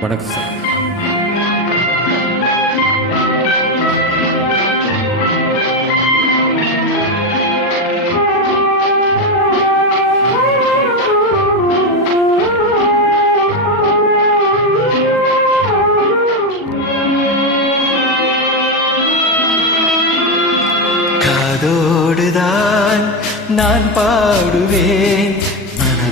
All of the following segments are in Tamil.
வணக்கம் சார். காதோடுதான் நான் பாடுவேன்.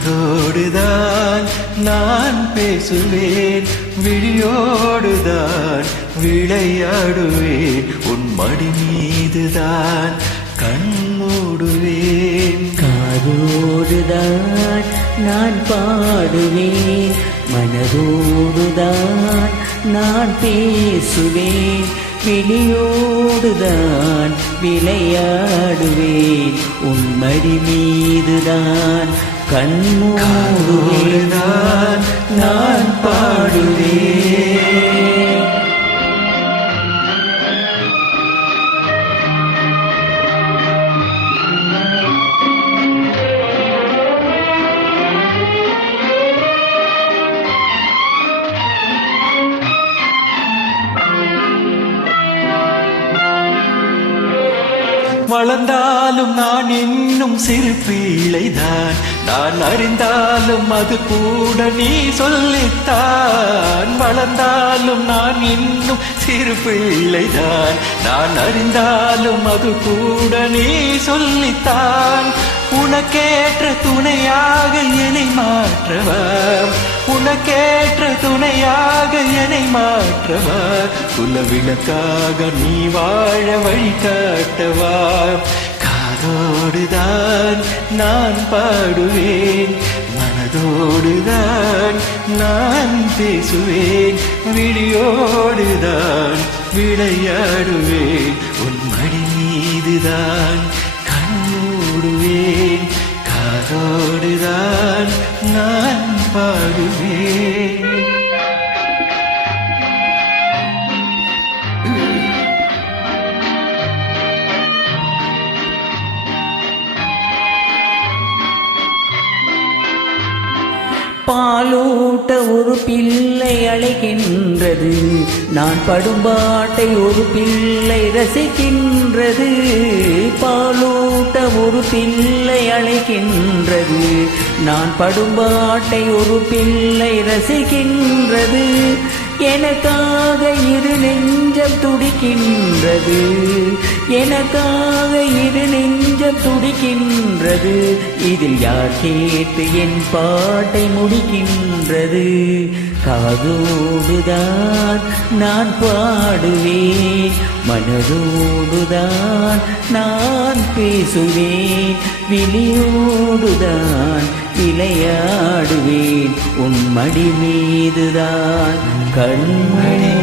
விழியோடுதான் நான் பேசுவேன். விழியோடுதான் விளையாடுவேன். உன் மடி மீதுதான் கண்மூடுவேன் காதோடுதான் நான் பாடுவேன். மனதோடுதான் நான் பேசுவேன். விழியோடுதான் விளையாடுவேன். உன்மடி மீதுதான் கண்மூடுதான் நான் பாடுவேன். வளர்ந்தாலும் நான் இன்னும் சிறு பிள்ளைதான் நான் அறிந்தாலும் அது கூட நீ சொல்லித்தான். வளர்ந்தாலும் நான் இன்னும் சிறு பிள்ளைதான் நான் அறிந்தாலும் அது கூட நீ சொல்லித்தான். உனக்கேற்ற துணையாக என்னை மாற்றவா? உனக்கேற்ற துணையாக என்னை மாற்றவா? குலவிளக்காக நீ வாழ வழி காட்டவா? காதோடுதான் நான் பாடுவேன். மனதோடுதான் நான் பேசுவேன். விழியோடுதான் விளையாடுவேன். உன் மடி மீதுதான் கண்ணூடுவேன் காதோடுதான் நான் பாடுவேன். பாலூட்ட ஒரு பிள்ளை அழைக்கின்றது. நான் படும்பாட்டை ஒரு பிள்ளை ரசிக்கின்றது. பாலூ ஒரு பிள்ளை அழைக்கின்றது. நான் படும்பாட்டை ஒரு பிள்ளை ரசிக்கின்றது. எனக்காக இரு நெஞ்சம் துடிக்கின்றது. எனக்காக இரு நெஞ்சம் துடிக்கின்றது. இதில் யார் கேட்டு என் பாட்டை முடிக்கின்றது. காதோடுதான் நான் பாடுவேன். மனதோடுதான் நான் பேசுவேன் விழியோடுதான் விளையாடுவேன். உன் மடி மீதுதான் கண்மணி